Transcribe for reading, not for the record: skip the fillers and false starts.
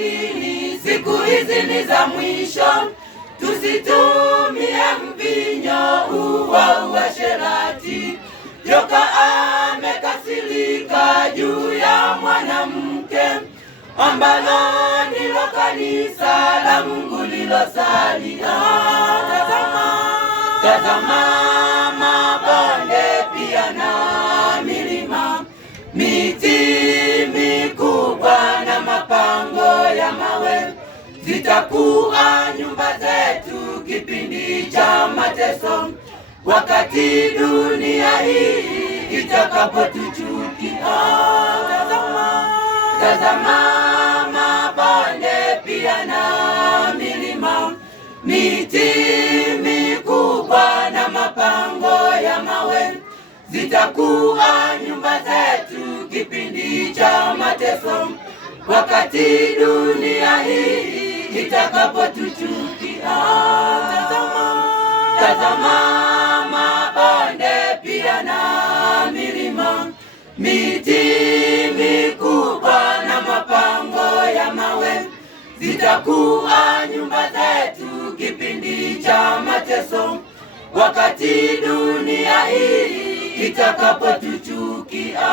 lakini siku hizi ni za mwisho. Tusitumie mvinyo uwa uasherati. Joka amekasirika juu ya mwanamke, ambalo ndilo kanisa la Mungu lilosalia. Tazama mabonde pia na milima, miti mikubwa na mapango ya mawe, zitakuwa nyumba zetu kipindi cha mateso, wakati dunia hii itakapotuchukia. Tazama mabonde pia na milima, miti mikubwa na mapango ya mawe, zitakuwa nyumba zetu kipindi cha mateso, wakati dunia hii itakapotuchukia. Tazama mabonde pia na milima, miti mikubwa na mapango ya mawe, zitakuwa nyumba zetu kipindi cha mateso, wakati dunia hii itakapotuchukia.